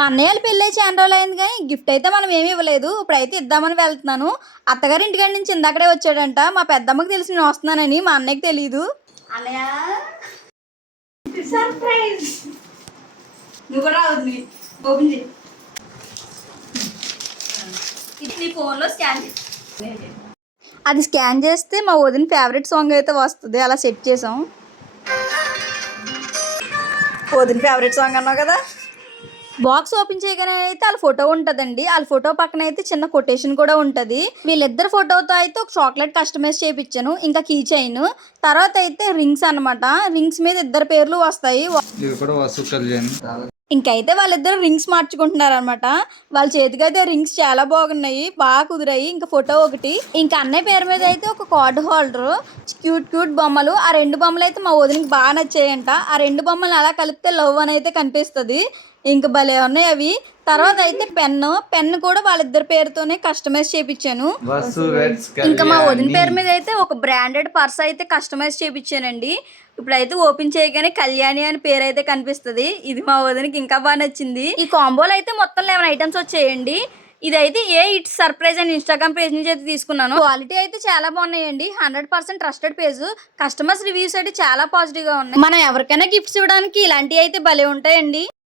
మా అన్నయ్య వాళ్ళ పెళ్ళి చాలా రోజులు అయింది కానీ గిఫ్ట్ అయితే మనం ఏమి ఇవ్వలేదు. ఇప్పుడైతే ఇద్దామని వెళ్తున్నాను. అత్తగారి ఇంటికాడి నుంచి ఇందాకడే వచ్చాడంట. మా పెద్దమ్మకి తెలిసి నేను వస్తున్నానని, మా అన్నయ్యకి తెలియదు. అన్నయ్య సర్ప్రైజ్, నువ్వు కూడా రావద్దు. ఓపెన్ చేయి. ఇది నీ ఫోన్లో స్కాన్ చేయి. అది స్కాన్ చేస్తే మా వదిన ఫేవరెట్ సాంగ్ అయితే వస్తుంది. అలా సెట్ చేసాం. వదిన ఫేవరెట్ సాంగ్ అన్నావు కదా. బాక్స్ ఓపెన్ చేయగానే అయితే వాళ్ళ ఫోటో ఉంటుందండి. వాళ్ళ ఫోటో పక్కన అయితే చిన్న కొటేషన్ కూడా ఉంటుంది. వీళ్ళిద్దరు ఫోటోతో అయితే ఒక చాక్లెట్ కస్టమైజ్ చేయించాను. ఇంకా కీ చైన్, తర్వాత అయితే రింగ్స్ అనమాట. రింగ్స్ మీద ఇద్దరు పేర్లు వస్తాయి. ఇంకైతే వాళ్ళిద్దరు రింగ్స్ మార్చుకుంటున్నారు అనమాట. వాళ్ళ చేతికి అయితే రింగ్స్ చాలా బాగున్నాయి, బాగా కుదిరాయి. ఇంకా ఫోటో ఒకటి, ఇంకా అన్నయ్య పేరు మీద అయితే ఒక కార్డు హోల్డర్, క్యూట్ క్యూట్ బొమ్మలు. ఆ రెండు బొమ్మలు అయితే మా వదినకి బాగా నచ్చాయంట. ఆ రెండు బొమ్మలు అలా కలిపితే లవ్ అని అయితే కనిపిస్తుంది. ఇంకా భలే ఉన్నాయి అవి. తర్వాత అయితే పెన్ను కూడా వాళ్ళిద్దరి పేరుతోనే కస్టమైజ్ చేయించాను. ఇంకా మా వదిన పేరు మీద అయితే ఒక బ్రాండెడ్ పర్స్ అయితే కస్టమైజ్ చేయించానండి. ఇప్పుడైతే ఓపెన్ చేయగానే కళ్యాణి అని పేరు అయితే కనిపిస్తుంది. ఇది మా వదినకి ఇంకా బాగా నచ్చింది. ఈ కాంబోలో అయితే మొత్తం 11 ఐటమ్స్ వచ్చేయండి. ఇదైతే ఇట్స్ సర్ప్రైజ్ అని ఇన్స్టాగ్రామ్ పేజ్ నుంచి అయితే తీసుకున్నాను. క్వాలిటీ అయితే చాలా బాగున్నాయండి. 100% ట్రస్టెడ్ పేజ్. కస్టమర్స్ రివ్యూస్ అయితే చాలా పాజిటివ్ గా ఉన్నాయి. మనం ఎవరికైనా గిఫ్ట్స్ ఇవ్వడానికి ఇలాంటివి అయితే భలే ఉంటాయండి.